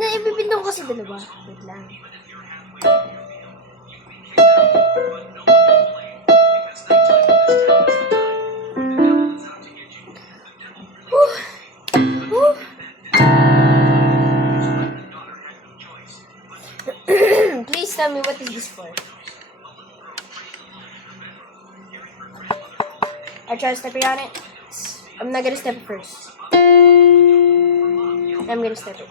Naibibindong kasi dalawa. Wait lang. Please tell me what is this for. I try stepping on it. I'm not gonna step it first. I'm gonna step it.